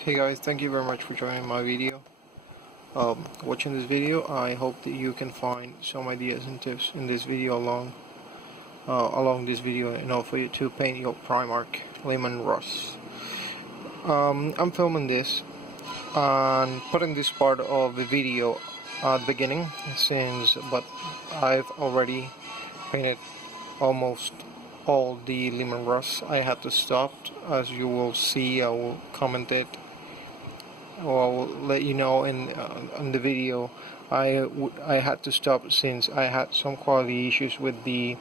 Okay guys, thank you very much for joining my video. Watching this video, I hope that you can find some ideas and tips in this video along this video, for you to paint your Primarch Leman Russ. I'm filming this and putting this part of the video at the beginning, but I've already painted almost all the Leman Russ. I had to stop, as you will see. I will comment it, or I will let you know in the video. I had to stop since I had some quality issues with the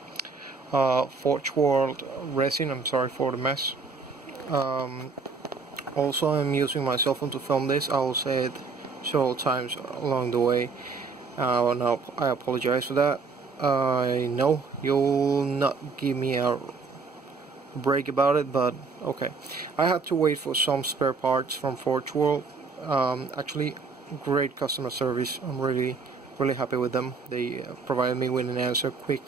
Forge World resin. I'm sorry for the mess. Also, I'm using my cell phone to film this. I will say it several times along the way. Now I apologize for that. I know you'll not give me a break about it, but okay. I had to wait for some spare parts from Forge World. Actually, great customer service. I'm really happy with them. They provided me with an answer, quick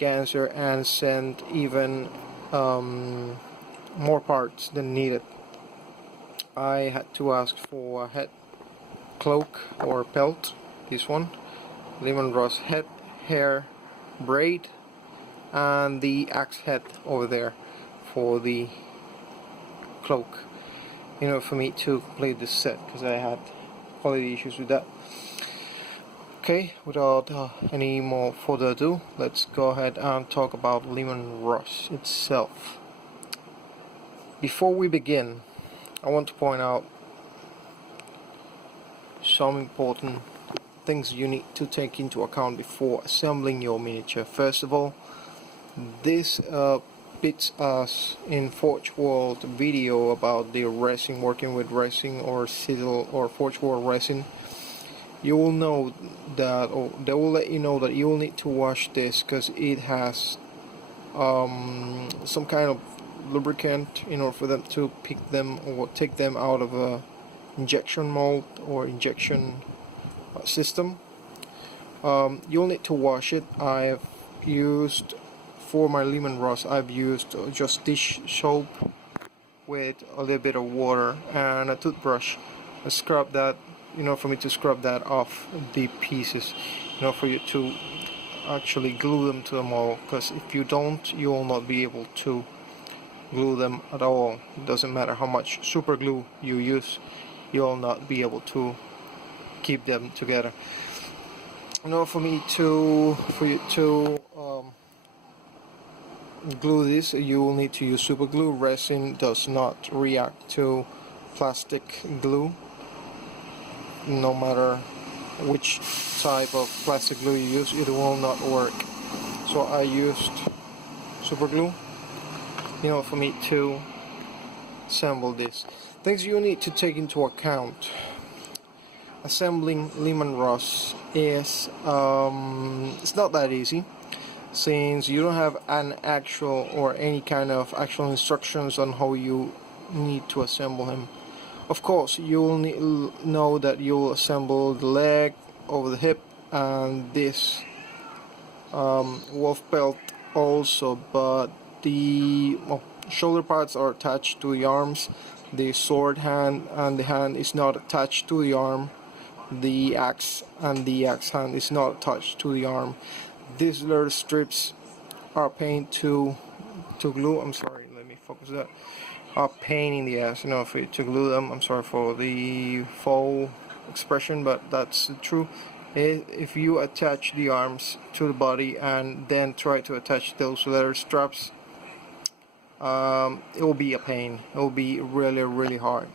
answer, and sent even more parts than needed. I had to ask for a head cloak or pelt, this one, Leman Russ head, hair, braid, and the axe head over there for the cloak, for me to complete this set, because I had quality issues with that. Okay, without any more further ado, let's go ahead and talk about Leman Russ itself. Before we begin, I want to point out some important things you need to take into account before assembling your miniature. First of all, this beats us in Forge World video about the resin, working with resin or sizzle or Forge World resin. You will know that, or they will let you know that you will need to wash this, because it has some kind of lubricant in order for them to pick them or take them out of a injection mold or injection system. You'll need to wash it. I've used, for my Leman Russ, I've used just dish soap with a little bit of water and a toothbrush. I scrub that, for me to scrub that off the pieces, for you to actually glue them to the mold, because if you don't, you will not be able to glue them at all. It doesn't matter how much super glue you use, you will not be able to keep them together. For you to glue this, you will need to use super glue. Resin does not react to plastic glue, no matter which type of plastic glue you use, it will not work. So I used super glue, for me to assemble this. Things you need to take into account assembling Leman Russ is it's not that easy, since you don't have an actual or any kind of actual instructions on how you need to assemble him. Of course, you will know that you will assemble the leg over the hip and this wolf belt also, but the shoulder parts are attached to the arms. The sword hand and the hand is not attached to the arm. The axe and the axe hand is not attached to the arm. These leather strips are pain to glue. I'm sorry, let me focus that. A pain in the ass, for you to glue them. I'm sorry for the faux expression, but that's true. If you attach the arms to the body and then try to attach those leather straps, it will be a pain. It will be really hard.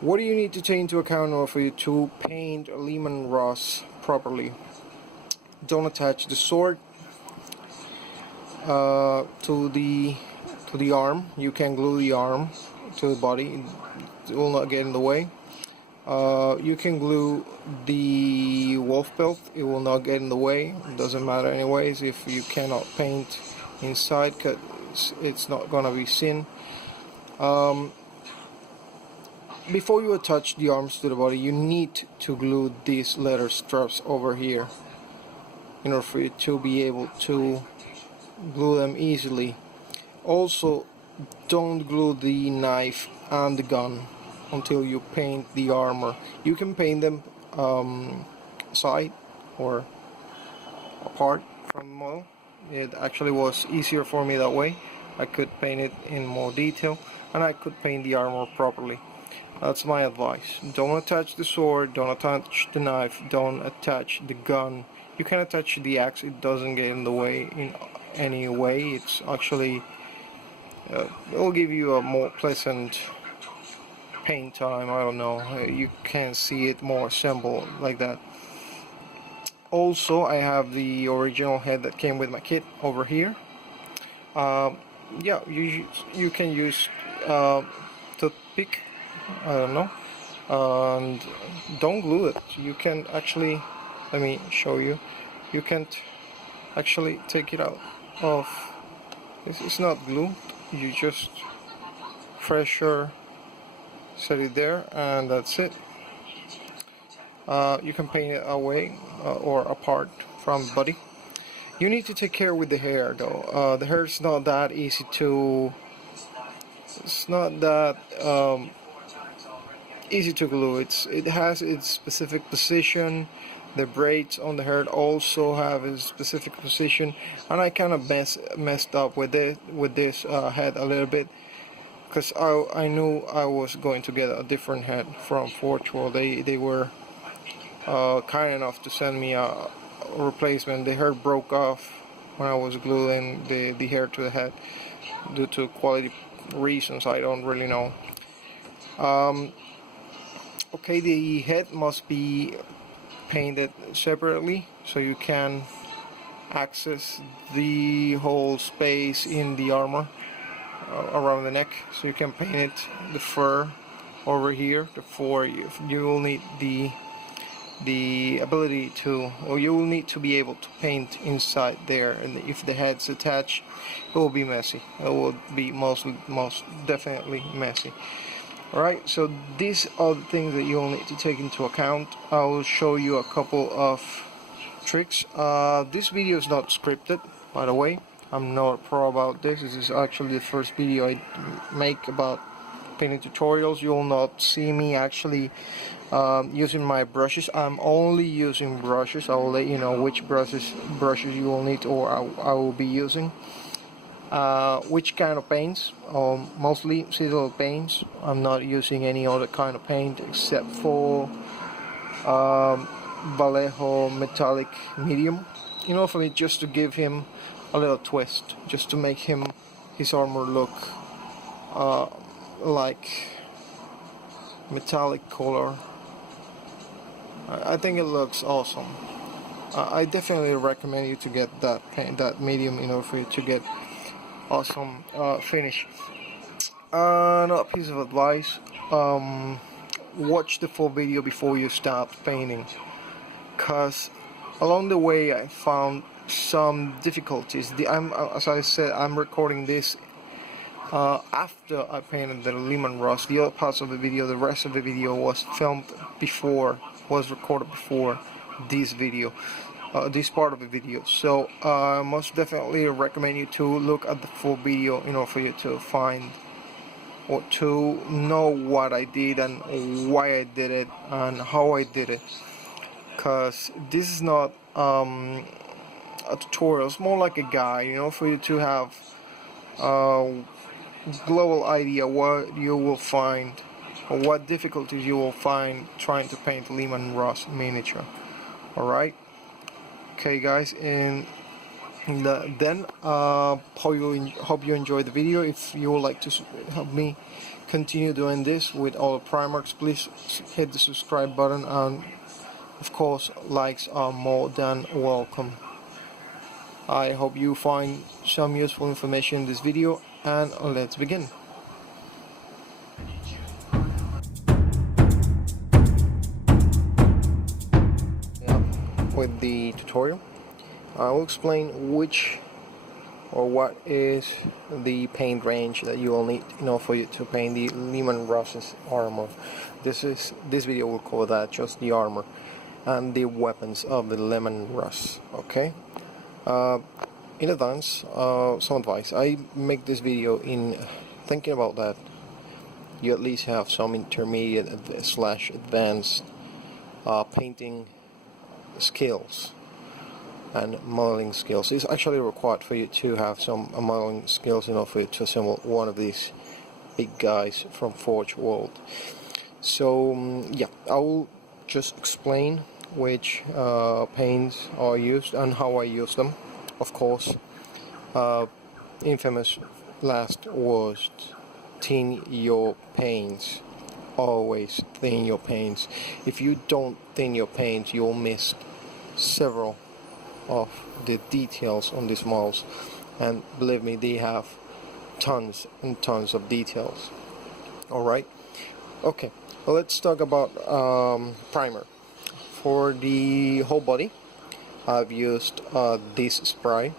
What do you need to take into account in order for you to paint Leman Russ properly? Don't attach the sword to the arm. You can glue the arm to the body. It will not get in the way. You can glue the wolf belt. It will not get in the way. It doesn't matter anyways if you cannot paint inside, because it's not gonna be seen. Before you attach the arms to the body, you need to glue these leather straps over here in order for you to be able to glue them easily. Also, don't glue the knife and the gun until you paint the armor. You can paint them side or apart from the model. It actually was easier for me that way. I could paint it in more detail and I could paint the armor properly. That's my advice. Don't attach the sword, don't attach the knife, don't attach the gun. You can attach the axe, it doesn't get in the way in any way. It's actually it will give you a more pleasant paint time. I don't know, you can see it more assembled like that. Also, I have the original head that came with my kit over here. Yeah, you can use toothpick, I don't know, and don't glue it. You can actually, let me show you, you can't actually take it out of this. It's not glue, you just pressure set it there and that's it. You can paint it away or apart from the body. You need to take care with the hair though. The hair is not that easy to, it's not that easy to glue. It has its specific position. The braids on the hair also have a specific position, and I kind of messed up with this head a little bit, because I knew I was going to get a different head from Forge World. They were kind enough to send me a replacement. The hair broke off when I was gluing the hair to the head due to quality reasons. I don't really know. Okay, the head must be painted separately so you can access the whole space in the armor around the neck. So you can paint it, the fur over here. You will need the ability to, or you will need to be able to paint inside there, and if the head's attached, it will be messy. It will be most definitely messy. Alright, so these are the things that you'll need to take into account. I will show you a couple of tricks. This video is not scripted, by the way. I'm not a pro about this. This is actually the first video I make about painting tutorials. You'll not see me actually using my brushes. I'm only using brushes. I will let you know which brushes you will need, or I will be using. Which kind of paints, mostly chisel paints. I'm not using any other kind of paint except for Vallejo metallic medium, you know, for me, just to give him a little twist, just to make his armor look like metallic color. I think it looks awesome. I definitely recommend you to get that paint, that medium, in order for you to get awesome finish. Another piece of advice: watch the full video before you start painting, cause along the way I found some difficulties. As I said, I'm recording this after I painted the Leman Russ. The other parts of the video, the rest of the video was filmed before, was recorded before this video. This part of the video, so I most definitely recommend you to look at the full video in order for you to find or to know what I did and why I did it and how I did it, because this is not a tutorial, it's more like a guide, you know, for you to have a global idea what you will find or what difficulties you will find trying to paint Leman Russ miniature. Alright. Okay guys, and then hope you enjoyed the video. If you would like to help me continue doing this with all the Primarchs, please hit the subscribe button, and of course likes are more than welcome. I hope you find some useful information in this video, and let's begin. With the tutorial, I will explain which or what is the paint range that you will need in order for you to paint the Leman Russ's armor. This video will cover that, just the armor and the weapons of the Leman Russ. Okay. in advance, some advice. I make this video in thinking about that you at least have some intermediate slash advanced painting skills and modeling skills. It's actually required for you to have some modeling skills in order for you to assemble one of these big guys from Forge World. So yeah, I will just explain which paints are used and how I use them. Of course, infamous last was thin your paints. Always thin your paints. If you don't thin your paints, you'll miss several of the details on these models, and believe me, they have tons and tons of details. Alright, okay, well, let's talk about primer. For the whole body, I've used this spray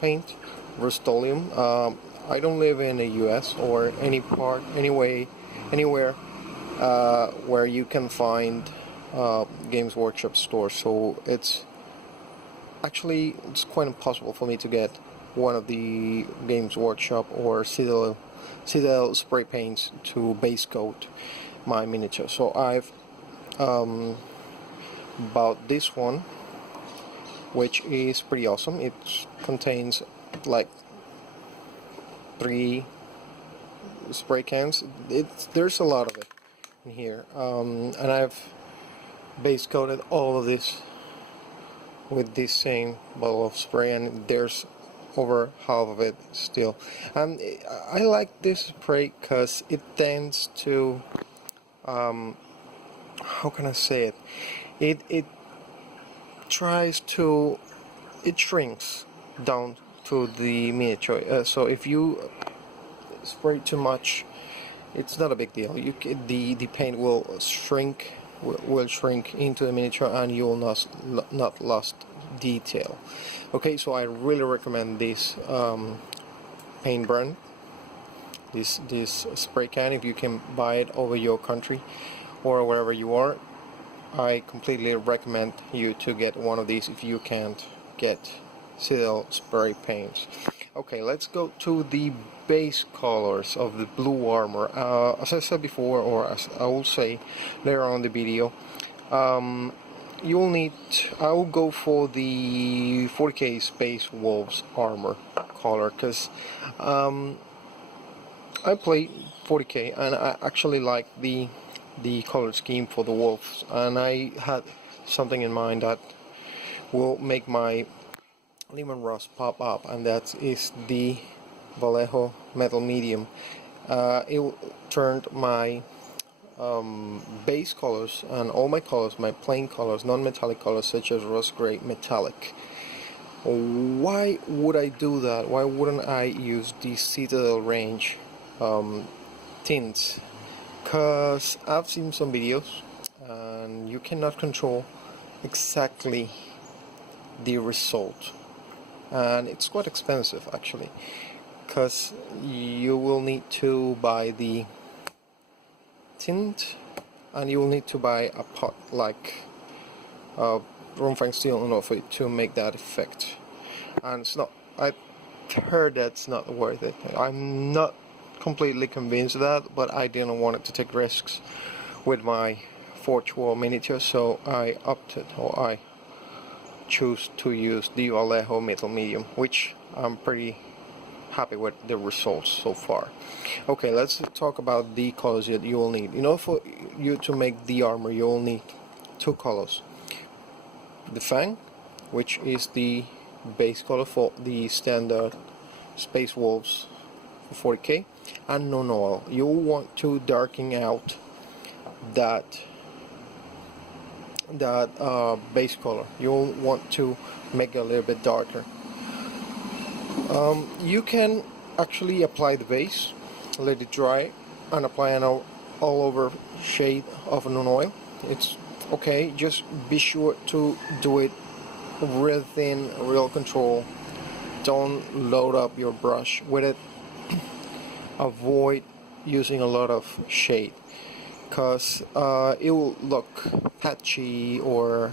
paint, Rust-Oleum. I don't live in the US or anywhere where you can find Games Workshop stores, so it's quite impossible for me to get one of the Games Workshop or Citadel spray paints to base coat my miniature. So I've bought this one, which is pretty awesome. It contains like 3 spray cans. There's a lot of it in here, and I've base coated all of this with this same bottle of spray, and there's over half of it still. And I like this spray because it tends to how can I say it, it shrinks down to the miniature, so if you spray too much, it's not a big deal. The paint will shrink into the miniature, and you will not lost detail. Okay, so I really recommend this paint brand, this spray can. If you can buy it over your country or wherever you are, I completely recommend you to get one of these if you can't get Citadel spray paints. Okay, let's go to the base colors of the blue armor. As I said before, or as I will say later on in the video, you'll need, I will go for the 40k Space Wolves armor color, because I play 40k and I actually like the color scheme for the wolves, and I had something in mind that will make my Leman Russ pop up, and that is the Vallejo metal medium. It turned my base colors and all my colors, my plain colors, non-metallic colors such as rust gray, metallic. Why would I do that? Why wouldn't I use the Citadel range tints? Because I've seen some videos and you cannot control exactly the result, and it's quite expensive actually, because you will need to buy the tint and you will need to buy a pot like room-fine steel in order to make that effect, and it's not, I heard that's not worth it. I'm not completely convinced of that, but I didn't want to take risks with my Forge World miniature, so I choose to use the Vallejo metal medium, which I'm pretty happy with the results so far. Okay, let's talk about the colors that you will need. In order for you to make the armor, you will need 2 colors. The Fang, which is the base color for the standard Space Wolves for 40k, and non-oil. You'll want to darken out that base color. You'll want to make it a little bit darker. You can actually apply the base, let it dry, and apply an all over shade of non-oil. It's okay, just be sure to do it real thin, real control. Don't load up your brush with it. Avoid using a lot of shade, because it will look patchy or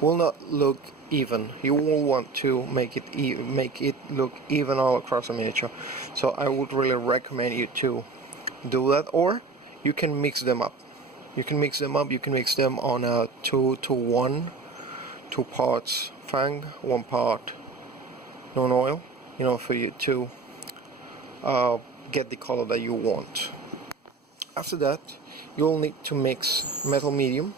will not look even. You will want to make it look even all across the miniature. So I would really recommend you to do that, or you can mix them up. You can mix them up. You can mix them on a 2-to-1, 2 parts fang, 1 part non-oil, for you to get the color that you want. After that, you'll need to mix metal medium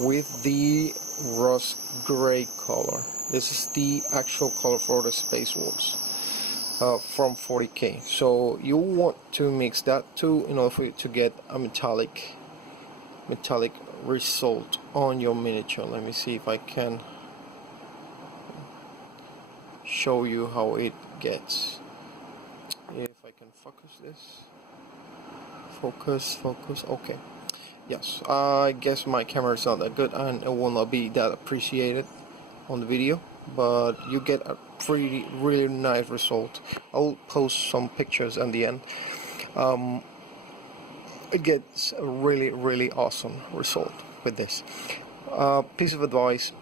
with the rust gray color. This is the actual color for the Space Wolves from 40K. So you want to mix that too in order for you to get a metallic result on your miniature. Let me see if I can show you how it gets. If I can focus this. Focus, okay. Yes, I guess my camera is not that good and it will not be that appreciated on the video, but you get a really nice result. I'll post some pictures at the end. It gets a really awesome result with this. Piece of advice,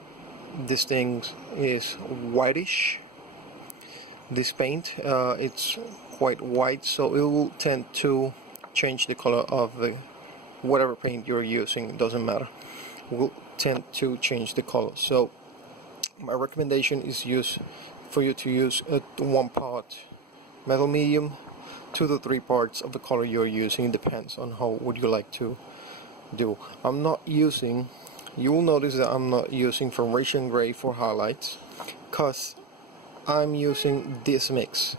this thing is whitish. This paint, it's quite white, so it will tend to change the color of the whatever paint you're using. It doesn't matter, it will tend to change the color. So my recommendation is for you to use a 1 part metal medium, 2 to 3 parts of the color you're using. It depends on how would you like to do. I'm not using, you will notice that I'm not using Formation Gray for highlights, because I'm using this mix.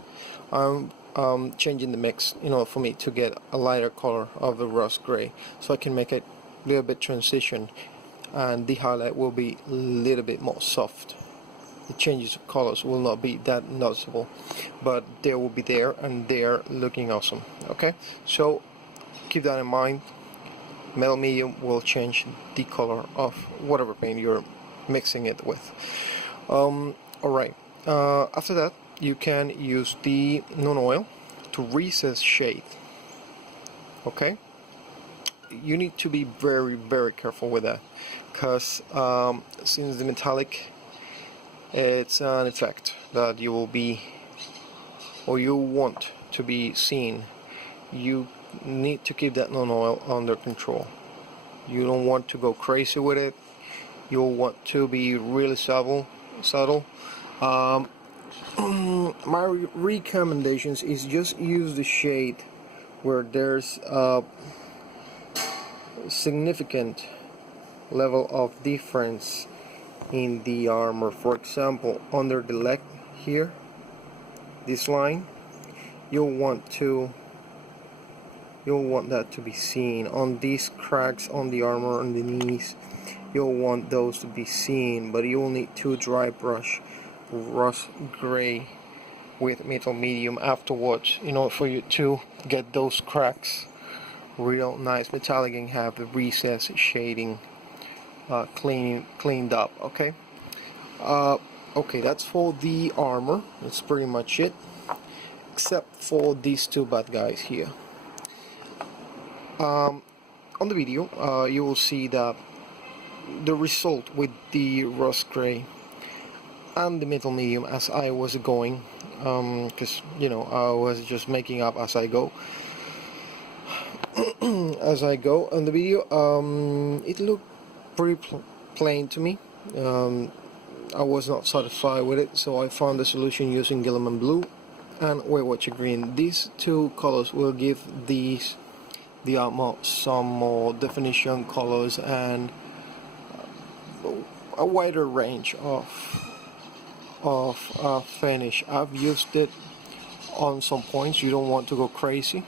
I'm changing the mix, for me to get a lighter color of the rust gray, so I can make it a little bit transition, and the highlight will be a little bit more soft. The changes of colors will not be that noticeable, but they will be there, and they're looking awesome. Okay, so keep that in mind. Metal medium will change the color of whatever paint you're mixing it with. Alright, after that you can use the non-oil to recess shade. Okay, you need to be very careful with that, because since the metallic, it's an effect that you will be, or you want to be seen. You need to keep that non-oil under control. You don't want to go crazy with it. You'll want to be really subtle. My recommendations is just use the shade where there's a significant level of difference in the armor. For example, under the leg here, this line, you'll want that to be seen. On these cracks on the armor, on the knees, you'll want those to be seen, but you will need to dry brush rust gray with metal medium afterwards in order for you to get those cracks real nice metallic and have the recess shading cleaned up. Okay, okay, that's for the armor. That's pretty much it, except for these 2 bad guys here. On the video you will see that the result with the rust gray and the metal medium as I was going, because I was just making up as I go. On the video, it looked pretty plain to me. I was not satisfied with it, so I found the solution using Leman blue and Weight Watcher green. These 2 colors will give the armor some more definition, colors, and a wider range of finish. I've used it on some points. You don't want to go crazy.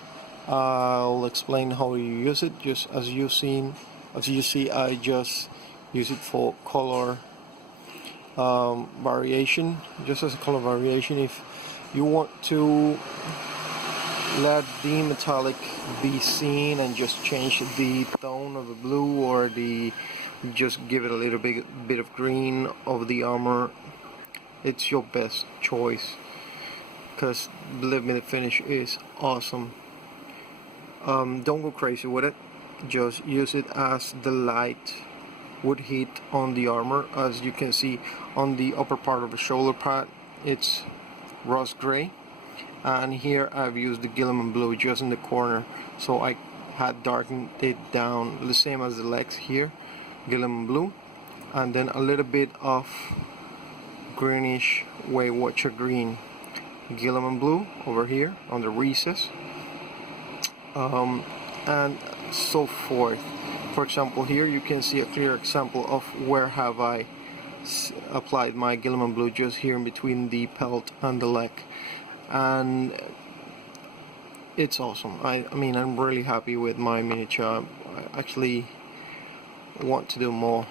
I'll explain how you use it. Just as you see, I just use it for color variation, just as a color variation. If you want to let the metallic be seen and just change the tone of the blue, or just give it a little bit of green of the armor, it's your best choice, because believe me, the finish is awesome. Don't go crazy with it. Just use it as the light wood heat on the armor. As you can see on the upper part of the shoulder pad, it's rust gray, and here I've used the Leman blue just in the corner, so I had darkened it down the same as the legs here, Leman blue, and then a little bit of greenish Weight Watcher green, Leman blue over here on the recess, and so forth. For example, here you can see a clear example of where have I applied my Leman blue, just here in between the pelt and the leg, and it's awesome. I mean, I'm really happy with my miniature. I actually want to do more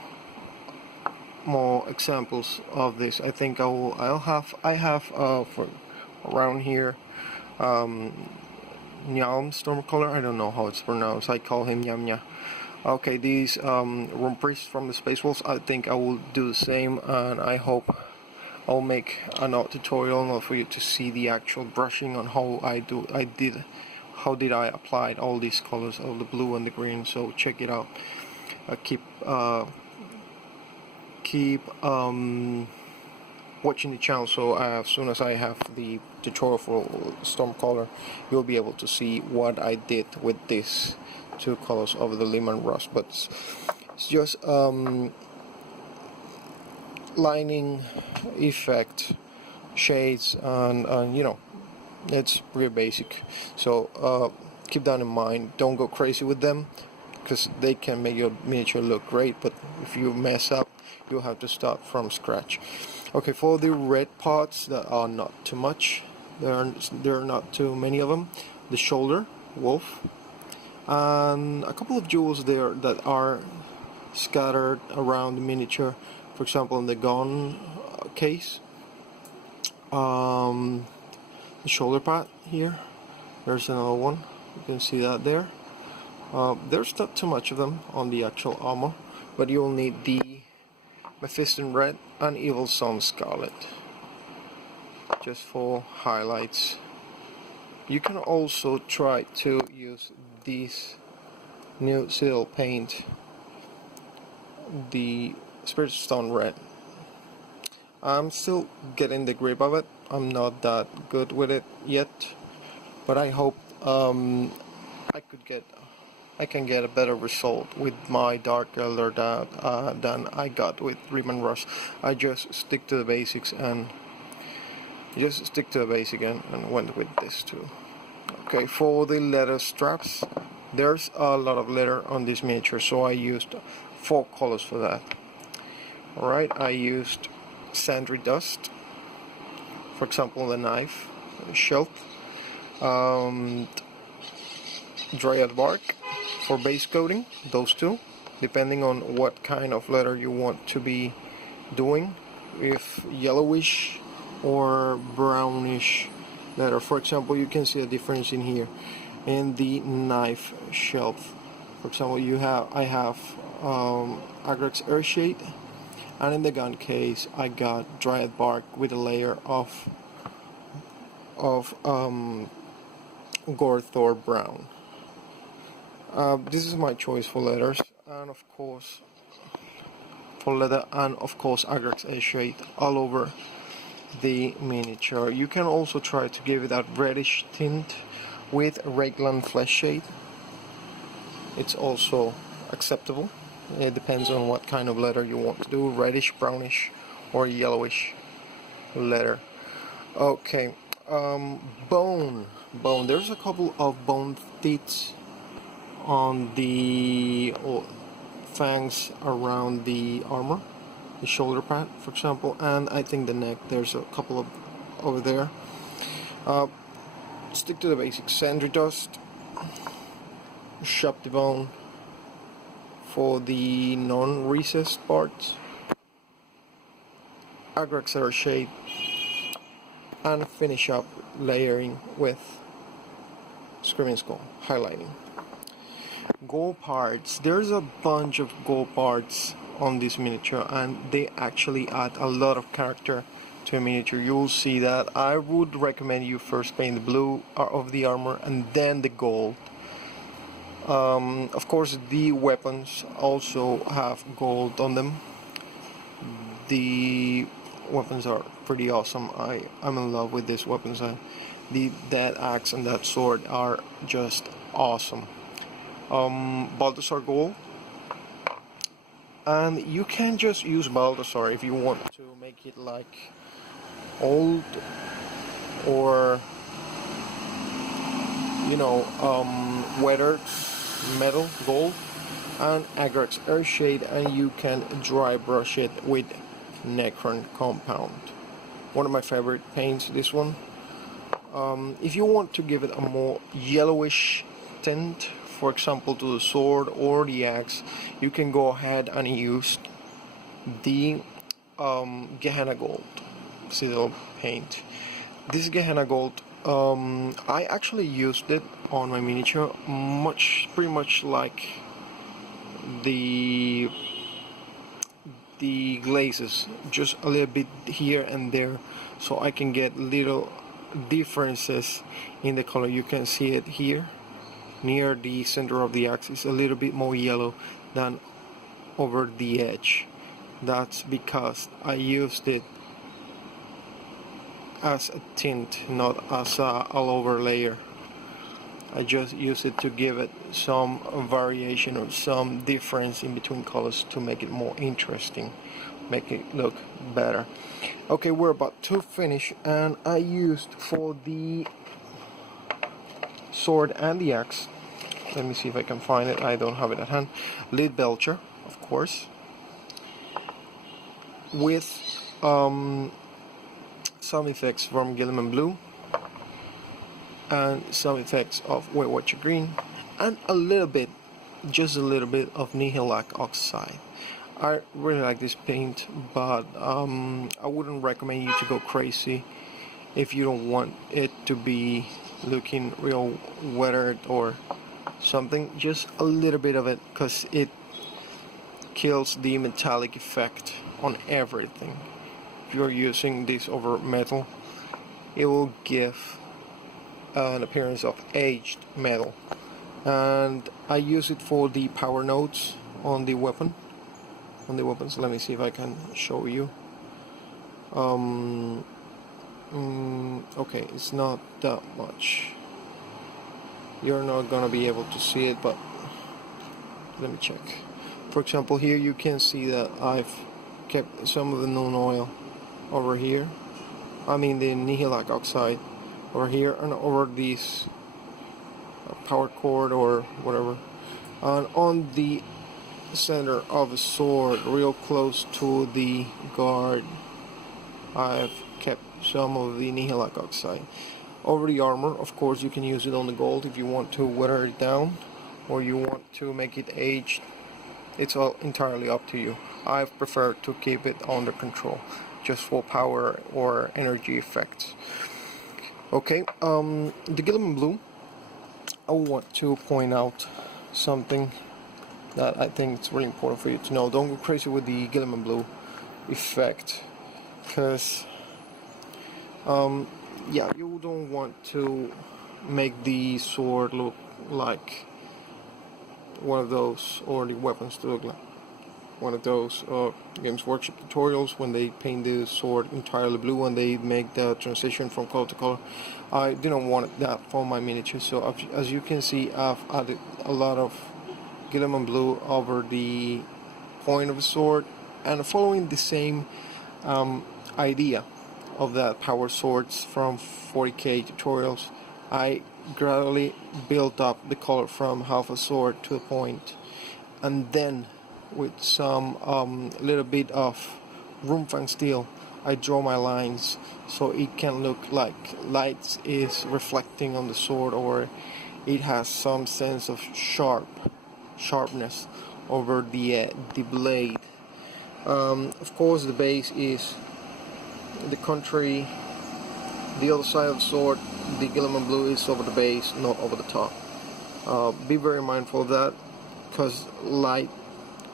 examples of this. I think I have for around here Nyam Stormcaller. I don't know how it's pronounced. I call him Nyamnya. Okay, these Room Priests from the Space Wolves, I think I will do the same, and I hope I'll make another tutorial for you to see the actual brushing on how how did I apply all these colors of the blue and the green. So check it out. Keep watching the channel, so as soon as I have the tutorial for Stormcaller, you'll be able to see what I did with these two colors of the Leman Russ. But it's just lining effect, shades, and you know, it's pretty basic. So keep that in mind. Don't go crazy with them, because they can make your miniature look great, but if you mess up, you'll have to start from scratch. Okay, for the red parts that are not too much, there are not too many of them. The shoulder, wolf, and a couple of jewels there that are scattered around the miniature. For example, in the gun case, the shoulder pad here, there's another one. You can see that there. There's not too much of them on the actual armor, but you'll need the Mephiston Red and Evil Sun Scarlet just for highlights. You can also try to use these new seal paint, the Spirit Stone Red. I'm still getting the grip of it. I'm not that good with it yet, but I hope I can get a better result with my dark elder than I got with Leman Russ. I just stick to the basics and went with this too. Okay, for the leather straps, there's a lot of leather on this miniature, so I used 4 colors for that. Alright, I used Sandry Dust, for example the knife, shelf, Dryad Bark for base coating, those two, depending on what kind of leather you want to be doing, if yellowish or brownish leather. For example, you can see a difference in here in the knife shelf. For example, I have Agrax Airshade, and in the gun case I got Dryad Bark with a layer of Gorthor Brown. This is my choice for leathers, and of course for leather, and of course Agrax Airshade all over the miniature. You can also try to give it that reddish tint with Raglan Flesh Shade. It's also acceptable. It depends on what kind of leather you want to do, reddish, brownish, or yellowish leather. Okay, bone. There's a couple of bone teeth on the fangs around the armor, the shoulder pad, for example, and I think the neck. There's a couple of over there. Stick to the basics. Sandry Dust, Shop the Bone for the non-recessed parts, Agrax Airshade, and finish up layering with Screaming Skull highlighting. Gold parts. There's a bunch of gold parts on this miniature, and they actually add a lot of character to a miniature. You'll see that. I would recommend you first paint the blue of the armor and then the gold. Of course, the weapons also have gold on them. The weapons are pretty awesome. I'm in love with these weapons. That axe and that sword are just awesome. Balthasar Gold, and you can just use Balthasar if you want to make it like old, or weathered metal gold, and Agrax Airshade, and you can dry brush it with Necron compound. One of my favorite paints, this one. If you want to give it a more yellowish tint, for example to the sword or the axe, you can go ahead and use the Gahanna Gold Citadel paint. This Gahanna Gold, I actually used it on my miniature pretty much like the glazes, just a little bit here and there, so I can get little differences in the color. You can see it here near the center of the axis, a little bit more yellow than over the edge. That's because I used it as a tint, not as a all over layer. I just use it to give it some variation or some difference in between colors to make it more interesting, make it look better. Okay, we're about to finish, and I used for the sword and the axe, let me see if I can find it, I don't have it at hand, Lead Belcher, of course, with some effects from Gilliman Blue, and some effects of Weight Watcher Green, and a little bit, just a little bit of Nihilak Oxide. I really like this paint, but I wouldn't recommend you to go crazy if you don't want it to be looking real weathered or something. Just a little bit of it, because it kills the metallic effect on everything. If you're using this over metal, it will give an appearance of aged metal. And I use it for the power nodes on the weapons. Let me see if I can show you. Okay, it's not that much, you're not gonna be able to see it, but let me check. For example, here you can see that I've kept some of the known oil over here, I mean the Nihilak Oxide over here, and over this power cord or whatever, and on the center of the sword, real close to the guard, I've kept some of the Nihilak Oxide. Over the armor, of course, you can use it on the gold if you want to weather it down, or you want to make it aged. It's all entirely up to you. I've preferred to keep it under control, just for power or energy effects. Okay, the Gilliman Blue, I want to point out something that I think it's really important for you to know. Don't go crazy with the Gilliman Blue effect, because yeah, you don't want to make the sword look like one of those, or the weapons to look like one of those Games Workshop tutorials when they paint the sword entirely blue and they make the transition from color to color. I didn't want that for my miniature, so as you can see, I've added a lot of Gilliman Blue over the point of the sword, and following the same idea of that power swords from 40k tutorials, I gradually built up the color from half a sword to a point, and then with some little bit of Rumfang steel, I draw my lines so it can look like light is reflecting on the sword, or it has some sense of sharpness over the blade. Of course, the base is the contrary, the other side of the sword. The Gilliman Blue is over the base, not over the top. Be very mindful of that, because light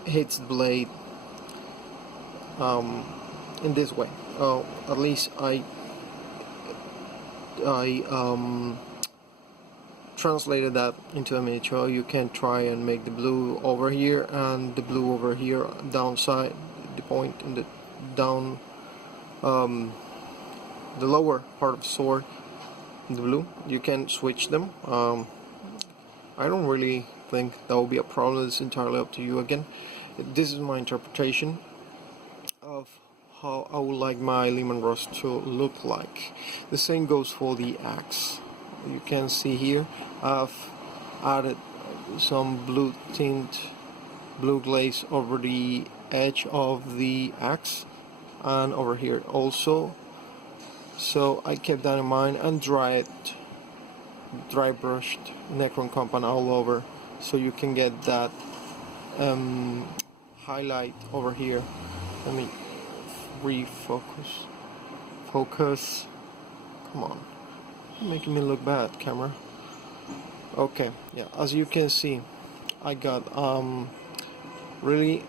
hits the blade in this way. At least I translated that into a miniature. You can try and make the blue over here and the blue over here, downside, the point in the down, the lower part of the sword, the blue. You can switch them. I don't really think that will be a problem. It's entirely up to you. Again, this is my interpretation of how I would like my Leman Russ to look like. The same goes for the axe. You can see here I've added some blue tint, blue glaze over the edge of the axe and over here also. So I kept that in mind and dry brushed Necron compound all over, so you can get that highlight over here. Let me refocus. Focus. Come on. You're making me look bad, camera. Okay, yeah, as you can see, I got really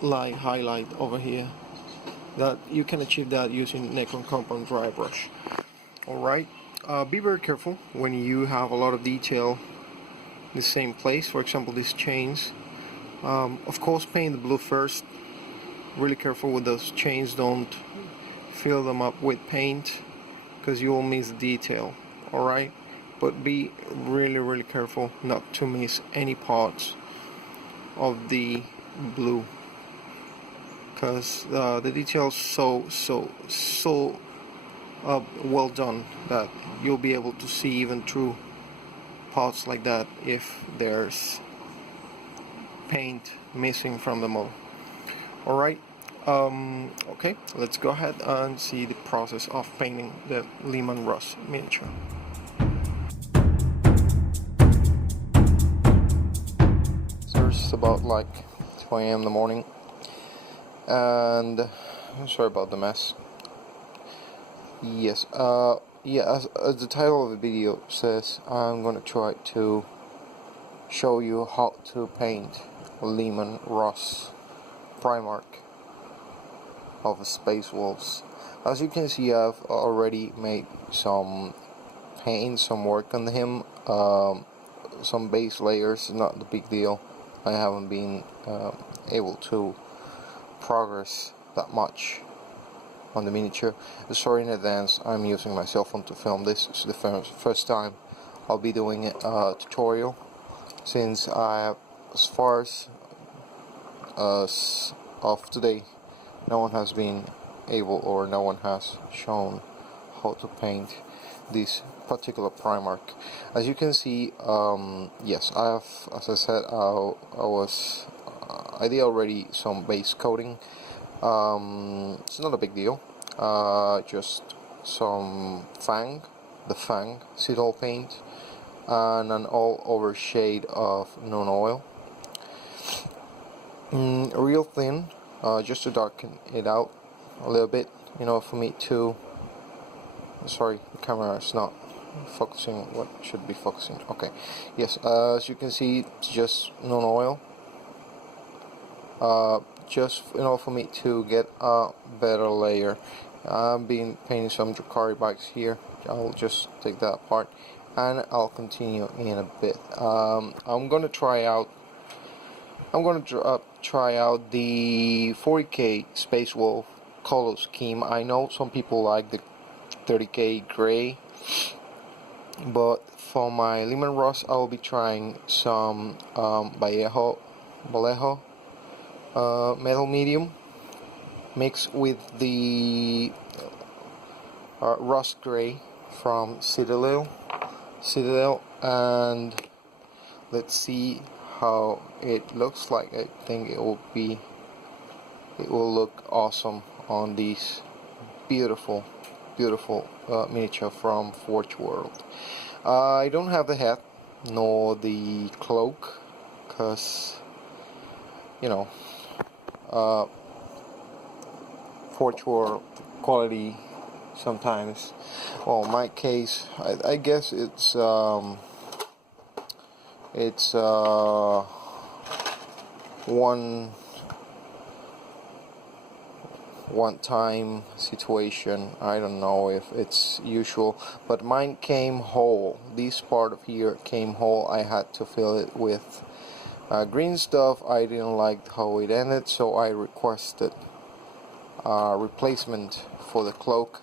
light highlight over here. That you can achieve that using Necron compound dry brush. Alright, be very careful when you have a lot of detail in the same place. For example, these chains. Of course, paint the blue first. Really careful with those chains. Don't fill them up with paint because you will miss detail. Alright, but be really careful not to miss any parts of the blue, because the details so well done that you'll be able to see even through parts like that if there's paint missing from the mold. Alright, okay, let's go ahead and see the process of painting the Leman Russ miniature. So it's about like 2 a.m. in the morning, and I'm sorry about the mess. Yes, yeah, as the title of the video says, I'm gonna try to show you how to paint Leman Russ Primarch of the Space Wolves. As you can see, I've already made some paint, some work on him, some base layers, not the big deal. I haven't been able to progress that much on the miniature. Sorry in advance, I'm using my cell phone to film this. It's the first time I'll be doing a tutorial, since as far as of today, no one has been able, or no one has shown how to paint this particular Primarch. As you can see, yes, I have, as I said, I did already some base coating. It's not a big deal, just some the Fang Citadel paint, and an all over shade of non-oil, real thin, just to darken it out a little bit, you know, for me to, sorry, the camera is not focusing what should be focusing. Okay, yes, as you can see, it's just non-oil, just, you know, for me to get a better layer. I've been painting some Drakari bikes here. I'll just take that apart and I'll continue in a bit. I'm gonna try out the 40k Space Wolf color scheme. I know some people like the 30k gray, but for my Leman Russ, I will be trying some Vallejo metal medium mixed with the rust gray from Citadel, and let's see how it looks like. I think it will look awesome on these beautiful miniature from Forge World. I don't have the hat nor the cloak, because, you know, Forge World quality sometimes, well, in my case, I guess it's one-time situation. I don't know if it's usual, but mine came whole. This part of here came whole. I had to fill it with green stuff. I didn't like how it ended, so I requested a replacement for the cloak.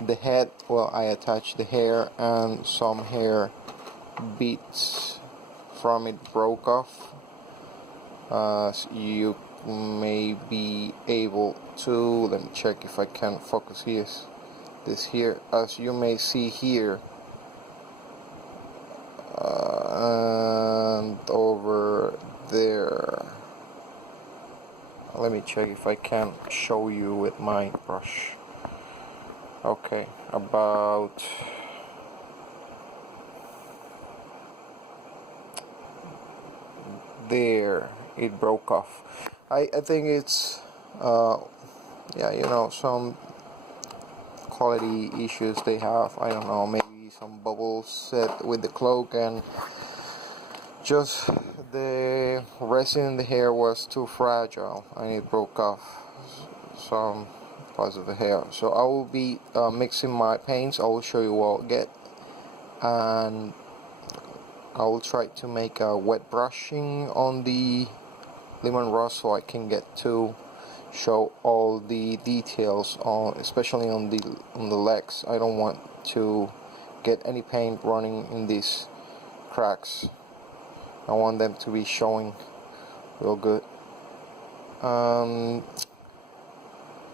The head, well, I attached the hair, and some hair bits from it broke off. So you may be able to, let me check if I can focus here, this here, as you may see here, and over there. Let me check if I can show you with my brush. Okay, about there it broke off. I think it's yeah, you know, some quality issues they have. I don't know, maybe some bubbles set with the cloak, and just the resin in the hair was too fragile and it broke off some parts of the hair. So I will be mixing my paints. I will show you what I'll get, and I will try to make a wet brushing on the Leman Russ so I can get to show all the details on, especially on the legs. I don't want to get any paint running in these cracks. I want them to be showing real good.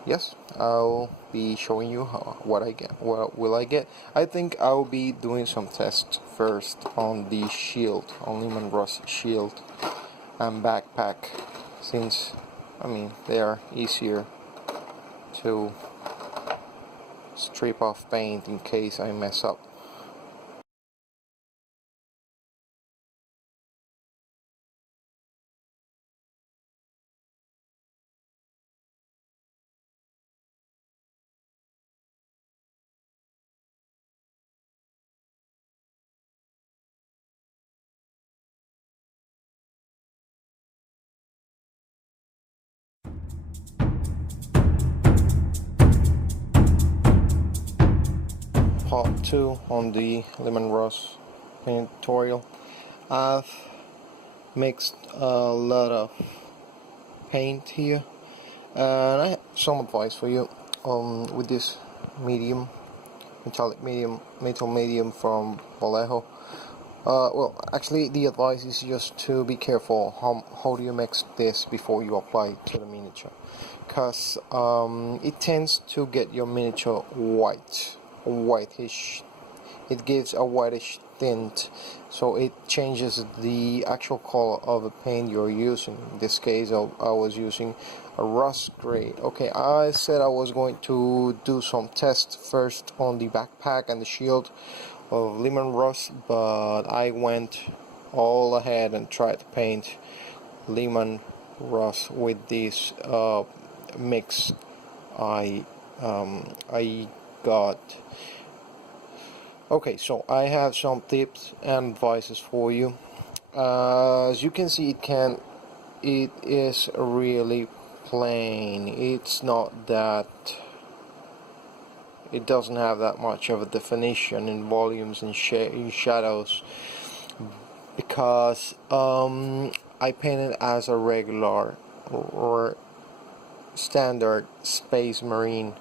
Yes, I'll be showing you what I get. What will I get? I think I'll be doing some tests first on the shield, on Leman Russ shield and backpack, since I mean they are easier to strip off paint in case I mess up. Part 2 on the Leman Russ paint tutorial. I've mixed a lot of paint here, and I have some advice for you with this medium, metallic medium, metal medium from Vallejo. Well, actually the advice is just to be careful how do you mix this before you apply it to the miniature, because it tends to get your miniature whitish. It gives a whitish tint, so it changes the actual color of the paint you're using. In this case I was using a rust gray. Okay, I said I was going to do some tests first on the backpack and the shield of Leman Russ, but I went all ahead and tried to paint Leman Russ with this mix I got. Okay, so I have some tips and advices for you. As you can see, it is really plain. It's not that, it doesn't have that much of a definition in volumes and in shadows, because I painted as a regular or standard Space Marine,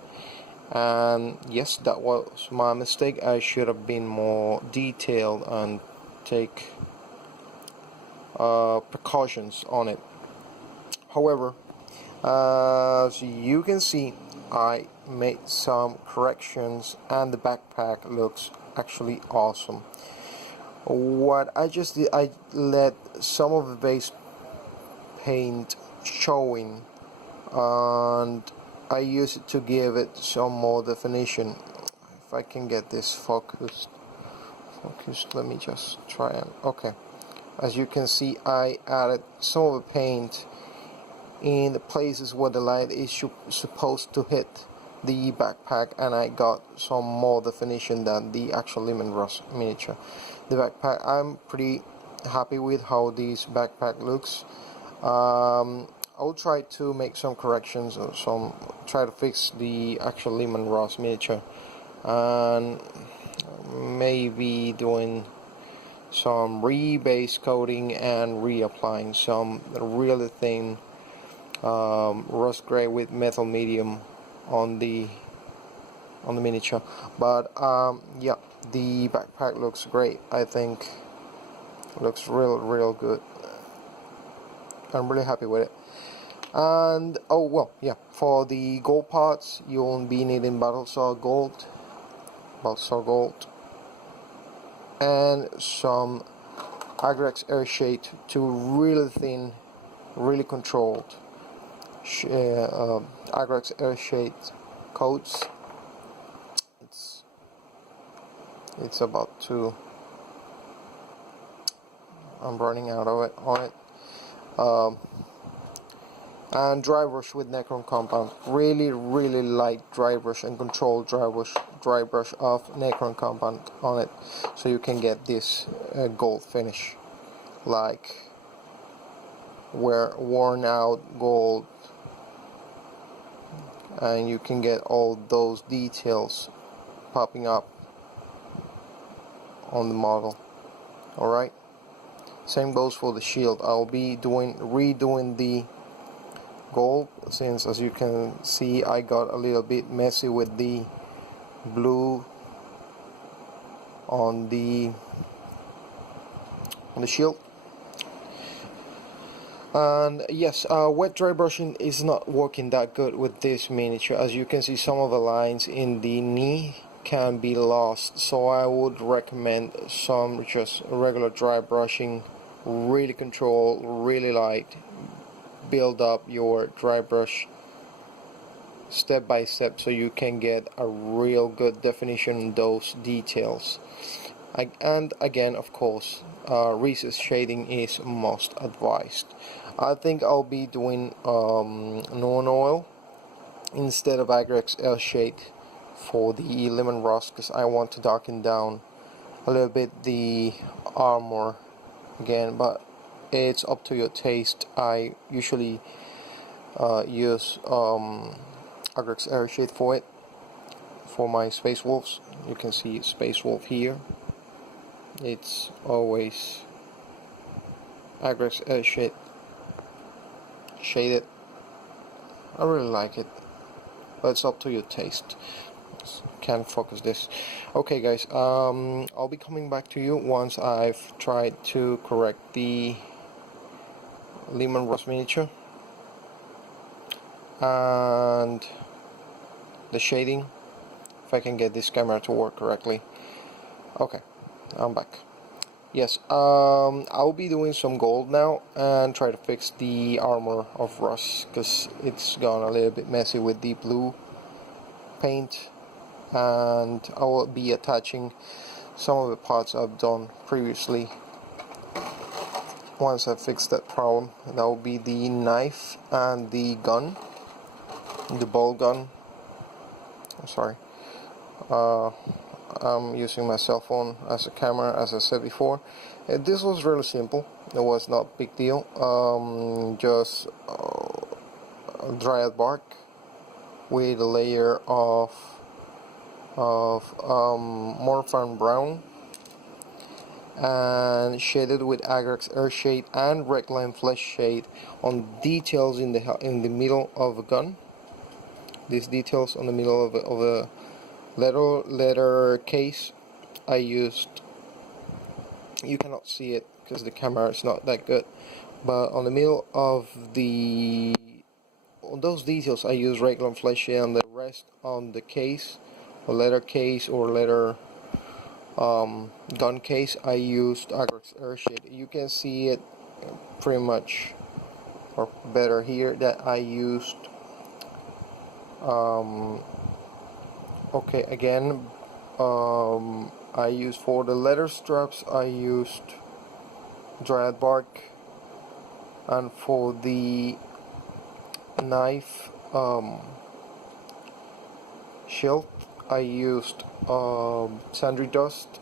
and yes, that was my mistake. I should have been more detailed and take precautions on it. However, as you can see, I made some corrections and the backpack looks actually awesome. What I just did, I let some of the base paint showing, and I use it to give it some more definition. If I can get this focused, let me just try and, okay. As you can see, I added some of the paint in the places where the light is supposed to hit the backpack, and I got some more definition than the actual Leman Russ miniature. The backpack, I'm pretty happy with how this backpack looks. I'll try to make some corrections or try to fix the actual Leman Russ miniature, and maybe doing some rebase coating and reapplying some really thin rust gray with metal medium on the miniature. But yeah, the backpack looks great. I think it looks real good. I'm really happy with it. And oh well, yeah, for the gold parts you'll be needing battle saw gold, and some Agrex air shade to really thin, really controlled Agrex air shade coats. It's about to. I'm running out of it on it. And dry brush with Necron compound. Really light dry brush and controlled dry brush of Necron compound on it, so you can get this gold finish, like where worn out gold, and you can get all those details popping up on the model. Alright, same goes for the shield. I'll be redoing the gold, since as you can see I got a little bit messy with the blue on the shield. And yes, wet dry brushing is not working that good with this miniature. As you can see, some of the lines in the knee can be lost, so I would recommend some just regular dry brushing, really controlled, really light. Build up your dry brush step by step so you can get a real good definition in those details. And again, of course, recess shading is most advised. I think I'll be doing non-oil instead of Agrex L shade for the Leman Russ, because I want to darken down a little bit the armor again, but it's up to your taste. I usually use Agrex Air Shade for it, for my Space Wolves. You can see Space Wolf here. It's always Agrex Air Shade shaded. I really like it, but it's up to your taste. Can't focus this. Okay guys, I'll be coming back to you once I've tried to correct the Leman Russ miniature and the shading, if I can get this camera to work correctly. Okay, I'm back. Yes, I'll be doing some gold now and try to fix the armor of Russ, because it's gone a little bit messy with the blue paint, and I will be attaching some of the parts I've done previously. Once I fix that problem, that will be the knife and the gun, the ball gun. I'm sorry, I'm using my cell phone as a camera, as I said before. This was really simple. It was not a big deal. Just dryad bark with a layer of Morphin brown, and shaded with Agrex Air Shade and Recline Flesh Shade on details in the middle of a gun. These details on the middle of a leather case I used. You cannot see it because the camera is not that good, but on the middle of on those details I use Recline Flesh Shade, and the rest on the case, or leather case, or leather gun case, I used Agrex Air Shade. You can see it pretty much, or better here, that I used okay, again, I used, for the leather straps I used dryad bark, and for the knife shield I used sandry dust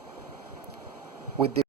with the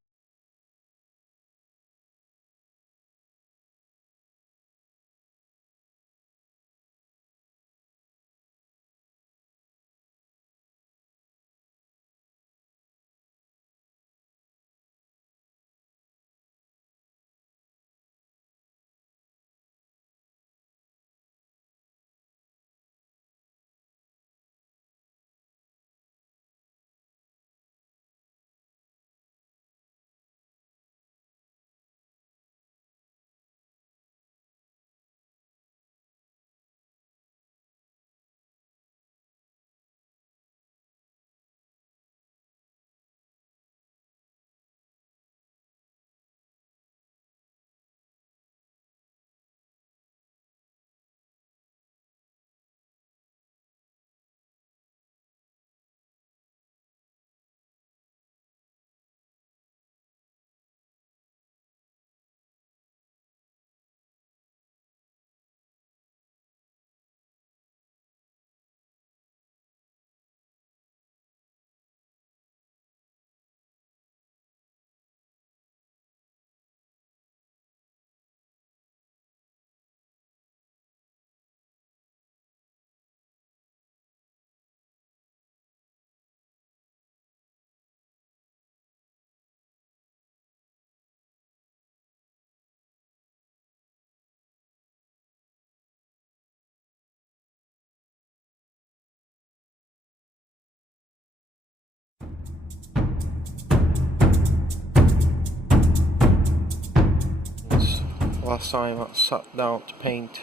last time I sat down to paint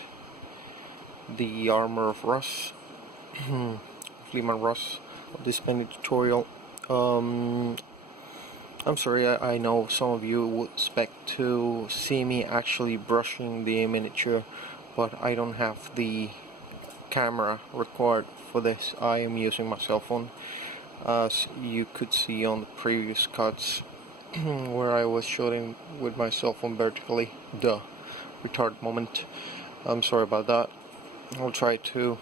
the armor of Russ, Leman Russ, of this painting tutorial. I'm sorry, I know some of you would expect to see me actually brushing the miniature, but I don't have the camera required for this. I am using my cell phone, as you could see on the previous cuts where I was shooting with my cell phone vertically. Duh, retard moment. I'm sorry about that. I'll try to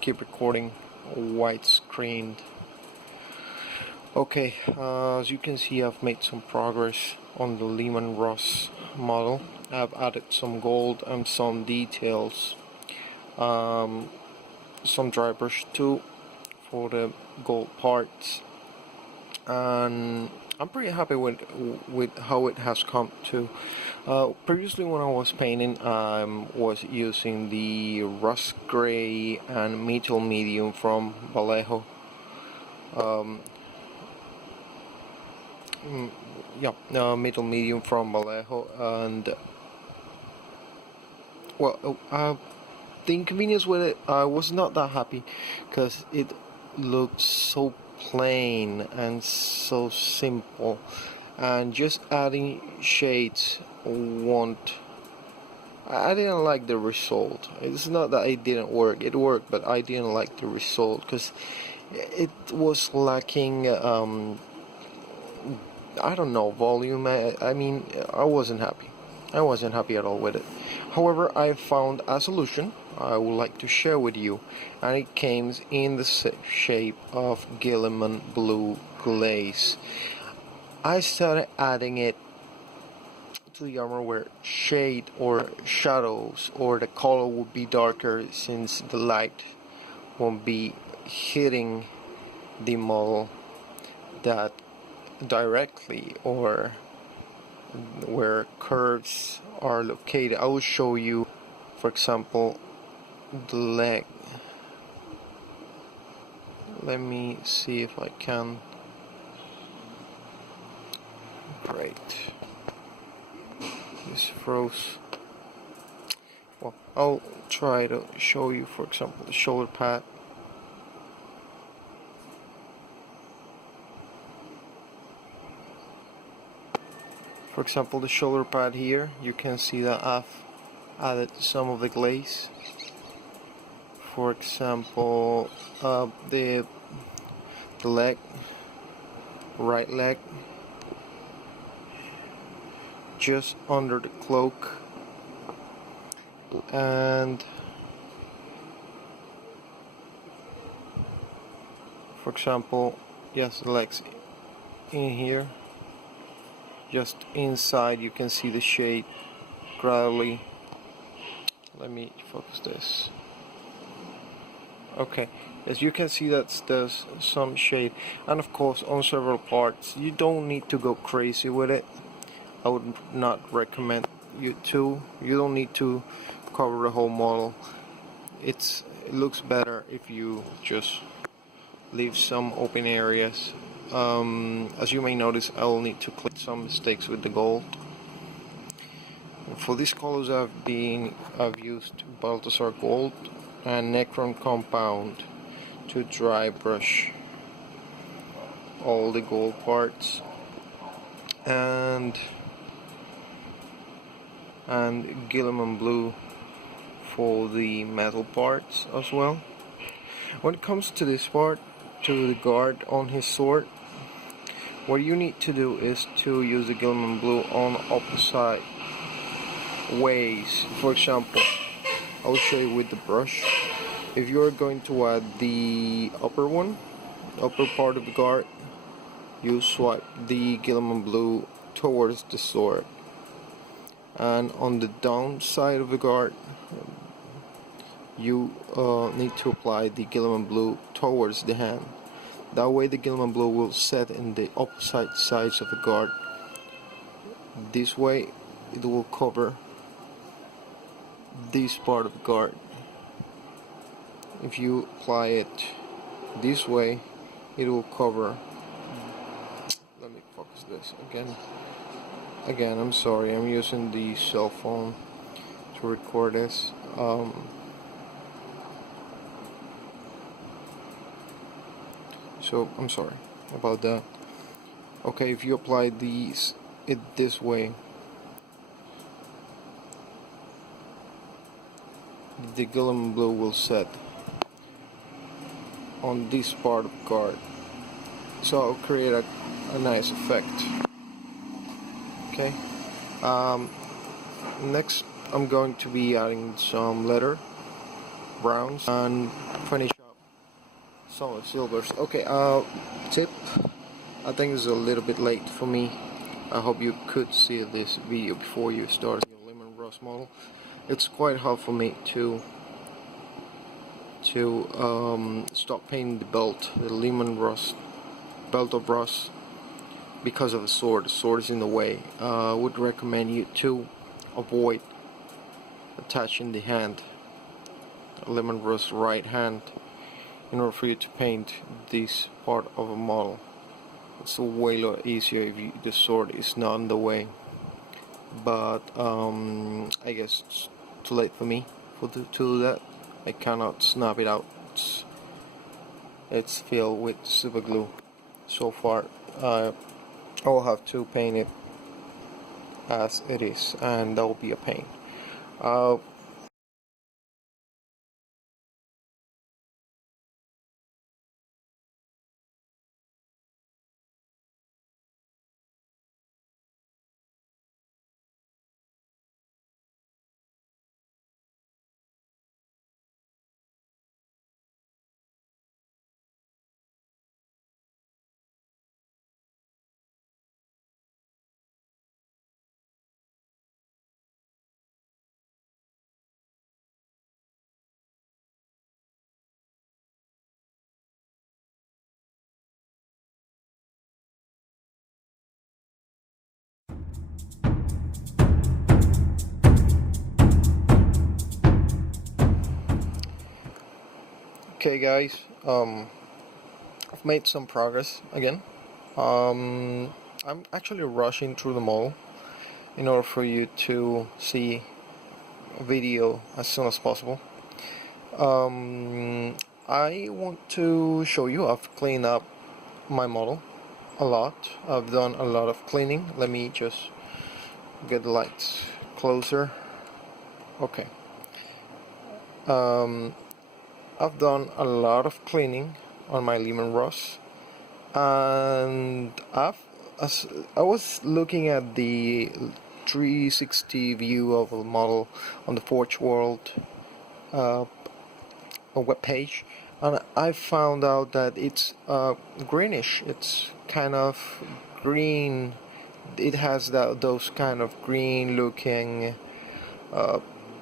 keep recording widescreen. Okay, as you can see, I've made some progress on the Leman Russ model. I've added some gold and some details, some dry brush too for the gold parts, and I'm pretty happy with how it has come to. Previously, when I was painting, I was using the rust gray and metal medium from bellow. Middle medium from bellow, and well, the inconvenience with it, I was not that happy because it looked so plain and so simple, and just adding shades won't. I didn't like the result. It's not that it didn't work; it worked, but I didn't like the result because it was lacking. I don't know, volume. I mean, I wasn't happy. I wasn't happy at all with it. However, I found a solution I would like to share with you, and it came in the shape of Gilliman blue glaze. I started adding it to the armor where shade or shadows or the color would be darker, since the light won't be hitting the model that directly or where curves are located. I will show you, for example, the leg. Let me see if I can. Great. This froze. Well, I'll try to show you, for example, the shoulder pad. For example, the shoulder pad here, you can see that I've added some of the glaze. For example, the leg, right leg, just under the cloak, and for example, yes, the legs in here. Just inside you can see the shade gradually. Let me focus this. Okay, as you can see, that there's some shade, and of course on several parts. You don't need to go crazy with it. I would not recommend you to. You don't need to cover the whole model. It looks better if you just leave some open areas. As you may notice, I will need to clean some mistakes with the gold. For these colors, I've used Balthasar Gold and Necron Compound to dry brush all the gold parts, and Gilliman Blue for the metal parts as well. When it comes to this part, to the guard on his sword, what you need to do is to use the Gilliman Blue on opposite ways. For example, I'll show you with the brush. If you're going to add the upper part of the guard, you swipe the Gilliman Blue towards the sword, and on the down side of the guard, you need to apply the Gilliman Blue towards the hand. That way the Gilliman Blue will set in the opposite sides of the guard. This way it will cover this part of the guard. If you apply it this way, it will cover. Let me focus this again. I'm sorry, I'm using the cell phone. to record this. So I'm sorry about that. Okay, if you apply it this way, the Gahanna blue will set on this part of the card, so I'll create a nice effect. Okay. Next, I'm going to be adding some leather browns and finish up some silvers. Okay. Tip. I think it's a little bit late for me. I hope you could see this video before you start your Leman Russ model. It's quite hard for me to stop painting the belt, the Leman Russ belt of Russ, because of the sword. The sword is in the way. I would recommend you to avoid attaching the hand, Leman Russ right hand, in order for you to paint this part of a model. It's a way lot easier if the sword is not in the way. But I guess it's too late for me to do that. I cannot snap it out. It's filled with super glue. So far, I will have to paint it as it is, and that will be a pain. Okay, guys. I've made some progress again. I'm actually rushing through the mall in order for you to see a video as soon as possible. I want to show you I've cleaned up my model a lot. I've done a lot of cleaning. Let me just get the lights closer. Okay. I've done a lot of cleaning on my Leman Russ, and I was looking at the 360 view of a model on the Forge World web page, and I found out that it's greenish. It's kind of green. It has those kind of green looking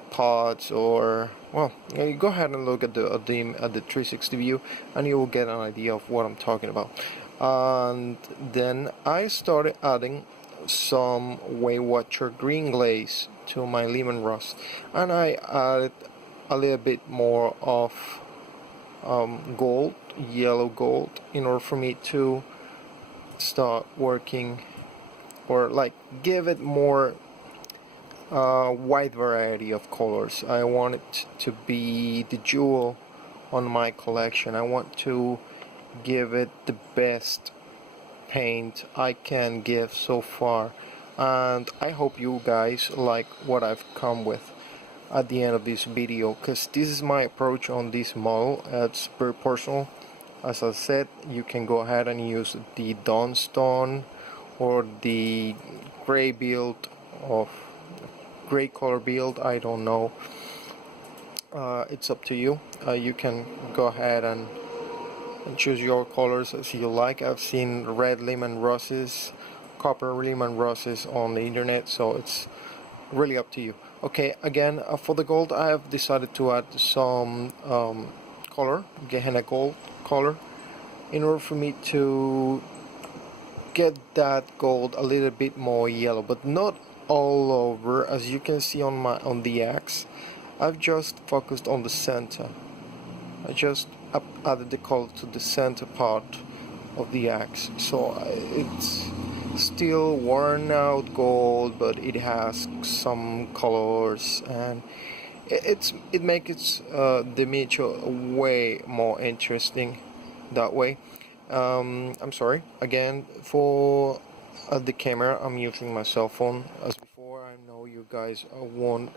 pods, or well, you go ahead and look at the 360 view and you will get an idea of what I'm talking about. And then I started adding some Weight Watcher green glaze to my Leman Russ, and I added a little bit more of gold, yellow gold, in order for me to start working, or like give it more wide variety of colors. I want it to be the jewel on my collection. I want to give it the best paint I can give so far, and I hope you guys like what I've come with at the end of this video, because this is my approach on this model. It's very personal. As I said, you can go ahead and use the Dawnstone or the gray build of gray color build. I don't know. It's up to you. You can go ahead and choose your colors as you like. I've seen red Leman Russes, copper Leman Russes on the internet, so it's really up to you. Okay, again, for the gold, I have decided to add some color, Gahanna Gold color, in order for me to get that gold a little bit more yellow, but not all over. As you can see on the axe, I've just focused on the center. I just added the color to the center part of the axe, so still worn out gold, but it has some colors, and it makes the miniature way more interesting that way. I'm sorry again for the camera. I'm using my cell phone as before. I know you guys won't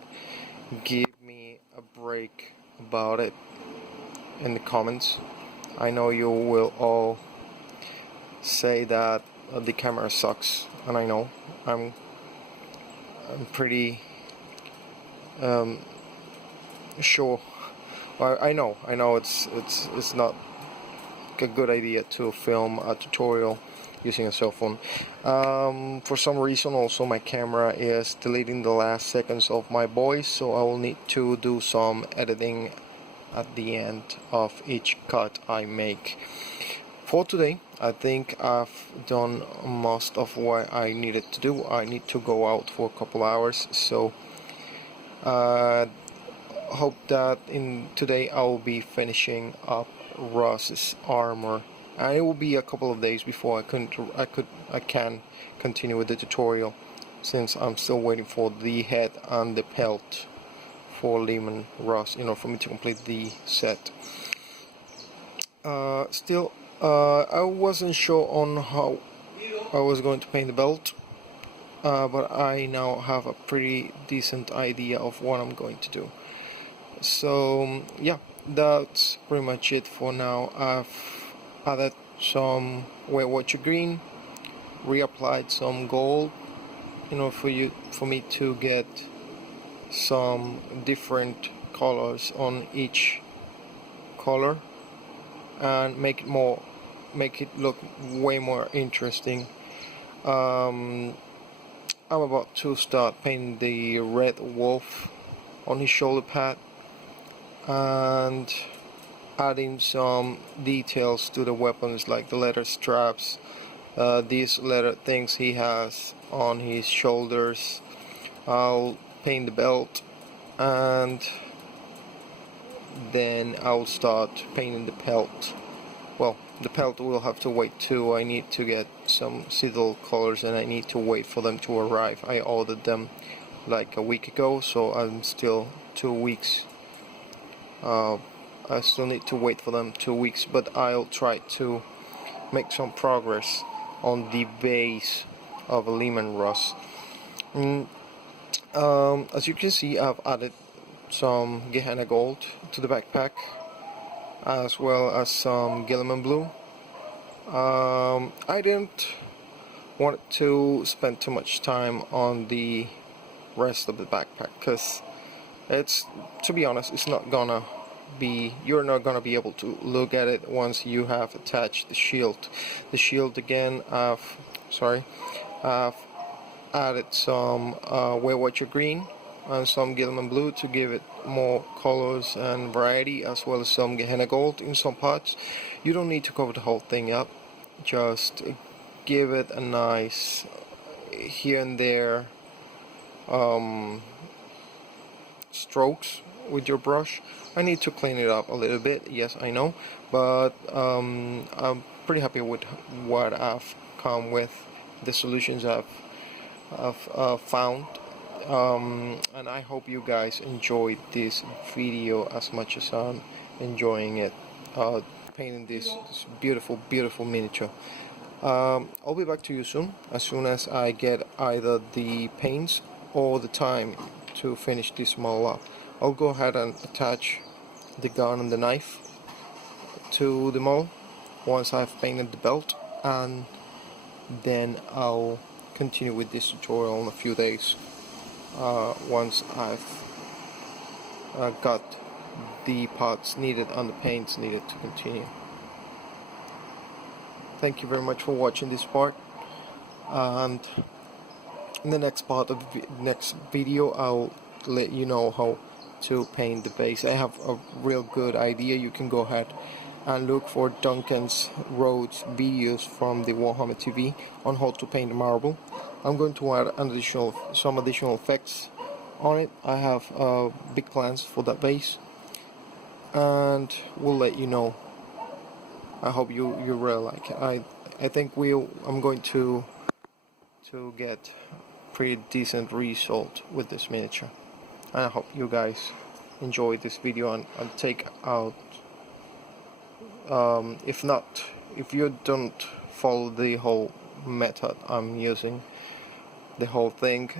give me a break about it in the comments. I know you will all say that the camera sucks, and I know I'm pretty sure. I know it's not a good idea to film a tutorial using a cell phone. For some reason also my camera is deleting the last seconds of my voice, so I will need to do some editing at the end of each cut I make. For today, I think I've done most of what I needed to do. I need to go out for a couple hours, so hope that in today I will be finishing up Russ's armor, and it will be a couple of days before I can continue with the tutorial, since I'm still waiting for the head and the pelt for Leman Russ in order for me to complete the set. Still, I wasn't sure on how I was going to paint the belt, but I now have a pretty decent idea of what I'm going to do. So yeah, that's pretty much it for now. I've added some Weight Watcher green, reapplied some gold, for me to get some different colors on each color and make it look way more interesting. I'm about to start painting the red wolf on his shoulder pad and adding some details to the weapons, like the leather straps, these leather things he has on his shoulders. I'll paint the belt, and then I'll start painting the pelt. Well, the pelt will have to wait too. I need to get some citadel colors and I need to wait for them to arrive. I ordered them like a week ago, so I'm still 2 weeks. I still need to wait for them 2 weeks, but I'll try to make some progress on the base of Leman Russ. As you can see, I've added some Gahanna Gold to the backpack, as well as some Gilliman Blue. I didn't want to spend too much time on the rest of the backpack, because to be honest, you're not gonna be able to look at it once you have attached the shield. The shield again, I've added some Weight Watcher green and some Gilliman Blue to give it more colors and variety, as well as some Gahanna Gold in some parts. You don't need to cover the whole thing up, just give it a nice here and there strokes with your brush. I need to clean it up a little bit, yes I know, but I'm pretty happy with what I've come with, the solutions I've found, and I hope you guys enjoyed this video as much as I'm enjoying it, painting this beautiful miniature. I'll be back to you soon as I get either the paints or the time to finish this model up. I'll go ahead and attach the gun and the knife to the model once I've painted the belt, and then I'll continue with this tutorial in a few days once I've got the parts needed and the paints needed to continue. Thank you very much for watching this part, and in the next part of the next video I'll let you know how to paint the base. I have a real good idea. You can go ahead and look for Duncan's Rhodes videos from the Warhammer TV on how to paint marble. I'm going to add some additional effects on it. I have big plans for that base, and we'll let you know. I hope you really like it. I think I'm going to to get pretty decent result with this miniature. And I hope you guys enjoyed this video and take out, if you don't follow the whole method I'm using, the whole thing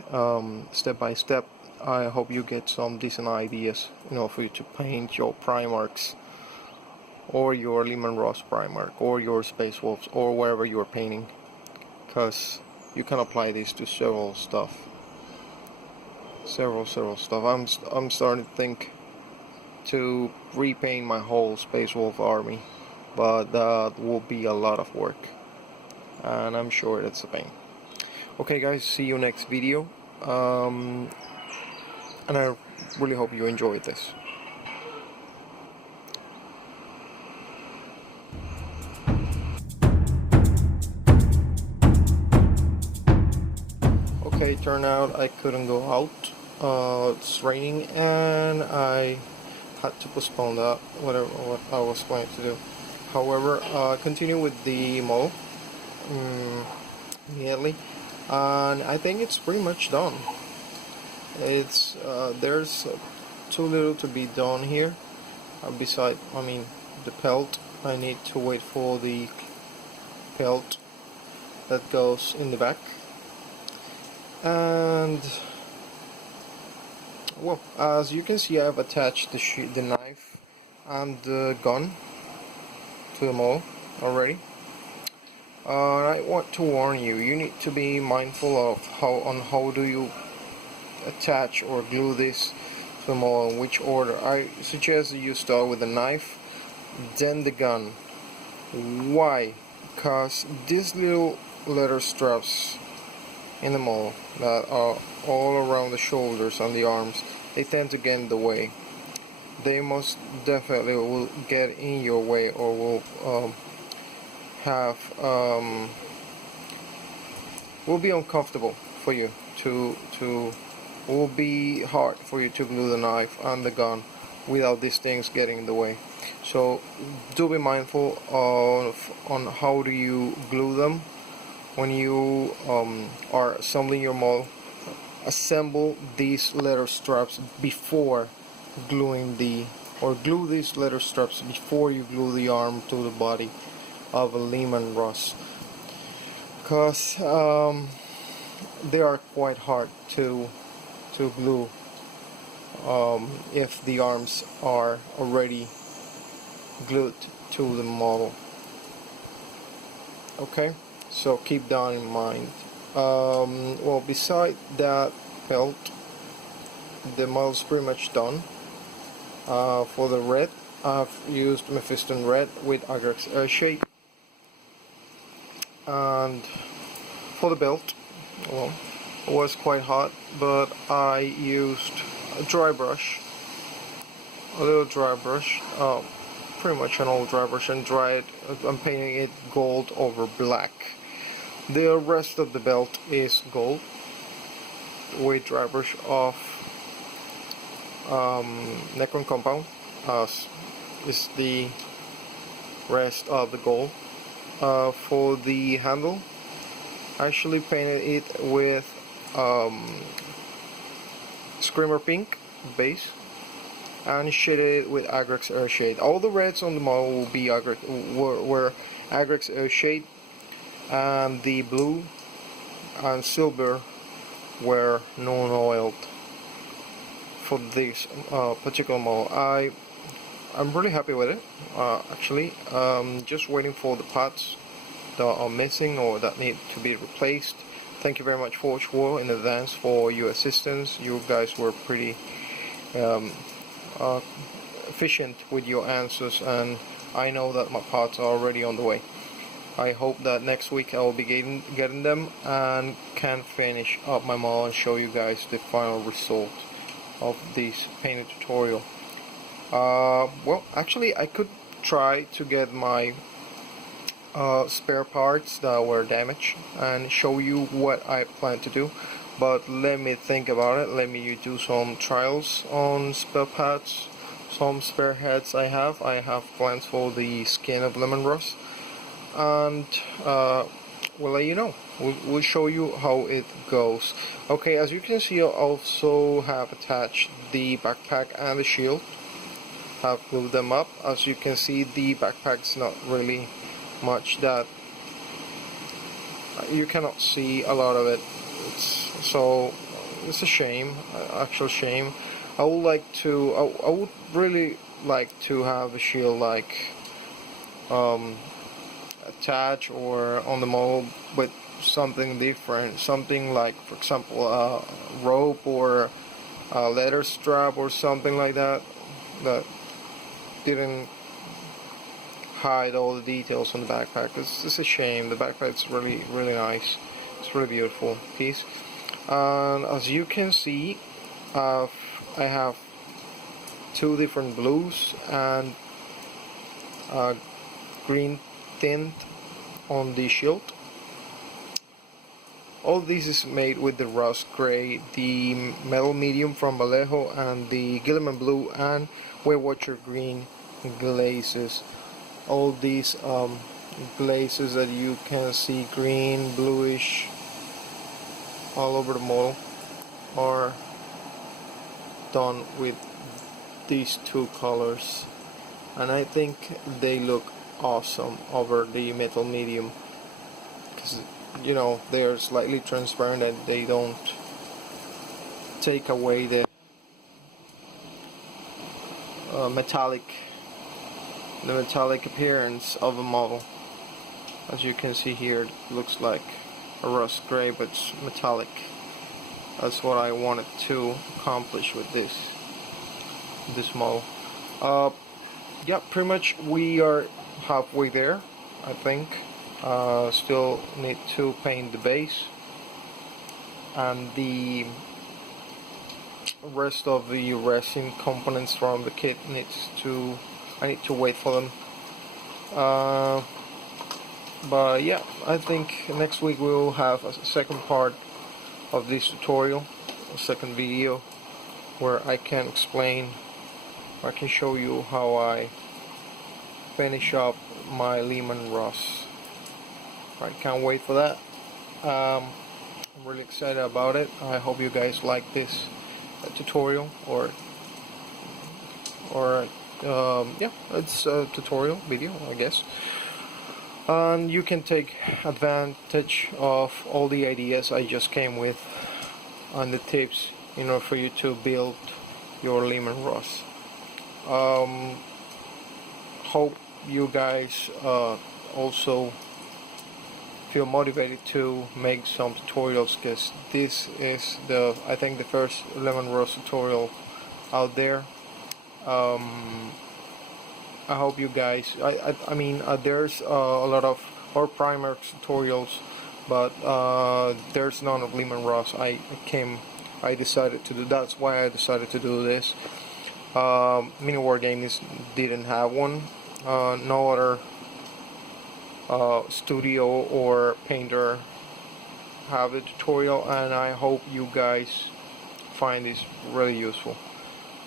step by step, I hope you get some decent ideas, for you to paint your Primarchs or your Leman Russ Primarch or your Space Wolves or wherever you're painting, because you can apply this to several stuff. I'm starting to think to repaint my whole Space Wolf army, but that will be a lot of work, and I'm sure it's a pain. Okay guys, see you next video, and I really hope you enjoyed this. Okay, turned out I couldn't go out. It's raining and I had to postpone that, what I was planning to do. However, continue with the model immediately, and I think it's pretty much done. It's there's too little to be done here. Beside, the pelt. I need to wait for the pelt that goes in the back. And well, as you can see, I've attached the knife and the gun to the model already. I want to warn you, you need to be mindful of how do you attach or glue this to the model, in which order. I suggest you start with the knife, then the gun. Why? Because these little leather straps in the model that are all around the shoulders and the arms, they tend to get in the way. They most definitely will get in your way, or will will be uncomfortable for you will be hard for you to glue the knife and the gun without these things getting in the way. So do be mindful on how do you glue them. When you are assembling your model, assemble these leather straps before gluing glue these leather straps before you glue the arm to the body of a Leman Russ, because they are quite hard to glue if the arms are already glued to the model. Okay, so keep that in mind. Well, beside that belt, the model's pretty much done. For the red, I've used Mephiston red with Agrax Airshade. And for the belt, well, it was quite hot, but I used a dry brush, a little dry brush, pretty much an old dry brush, and I'm painting it gold over black. The rest of the belt is gold with dry brush of Necron compound, as is the rest of the gold. For the handle, I actually painted it with Screamer Pink base and shaded it with Agrax Airshade. All the reds on the model will be were Agrax Airshade, and the blue and silver were non-oiled for this particular model. I'm really happy with it, actually. Just waiting for the parts that are missing or that need to be replaced. Thank you very much, Forge World, in advance for your assistance. You guys were pretty efficient with your answers, and I know that my parts are already on the way. I hope that next week I will be getting them and can finish up my model and show you guys the final result of this painting tutorial. Well, actually, I could try to get my spare parts that were damaged and show you what I plan to do, but let me think about it. Let me do some trials on spare parts, some spare heads I have plans for the skin of Leman Russ, and we'll let you know. We'll show you how it goes. Okay, as you can see, I also have attached the backpack and the shield. Have glued them up. As you can see, the backpack's not really much that you cannot see a lot of it. So it's a shame, actual shame. I would like to. I would really like to have a shield like attached or on the model with something different, something like, for example, a rope or a leather strap or something like that that didn't hide all the details on the backpack. It's a shame. The backpack's really nice. It's really beautiful piece. And as you can see, I have two different blues and green tint on the shield. All this is made with the rust gray, the metal medium from Vallejo, and the Gilliman blue and Wave Watcher green glazes. All these glazes that you can see, green, bluish, all over the model, are done with these two colors, and I think they look awesome over the metal medium, because you know they're slightly transparent and they don't take away the metallic appearance of a model. As you can see here, it looks like a rust gray, but it's metallic. That's what I wanted to accomplish with this model. Yeah, pretty much we are halfway there, I think. Still need to paint the base, and the rest of the resin components from the kit I need to wait for them. But yeah, I think next week we will have a second part of this tutorial, a second video, where I can show you how I finish up my Leman Russ. I can't wait for that. I'm really excited about it. I hope you guys like this tutorial, or yeah, it's a tutorial video, I guess. And you can take advantage of all the ideas I just came with and the tips in order for you to build your Leman Russ. Hope you guys also feel motivated to make some tutorials, because this is I think the first Leman Russ tutorial out there. I hope you guys, I mean, there's a lot of Forge Primarch tutorials, but there's none of Leman Russ. I decided to do, that's why I decided to do this. Mini War Games didn't have one. No other studio or painter have a tutorial, and I hope you guys find this really useful.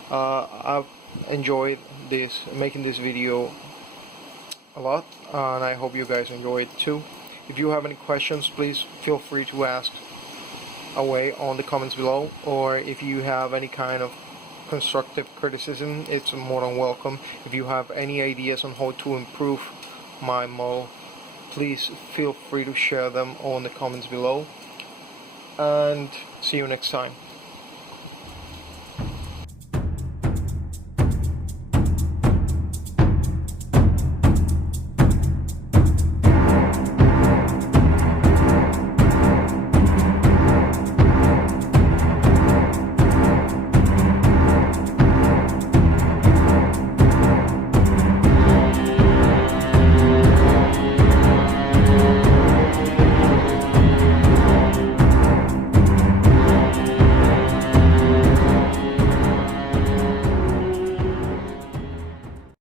I've enjoyed making this video a lot, and I hope you guys enjoy it too. If you have any questions, please feel free to ask away on the comments below, or if you have any kind of constructive criticism, it's more than welcome. If you have any ideas on how to improve my model, please feel free to share them on the comments below, and see you next time.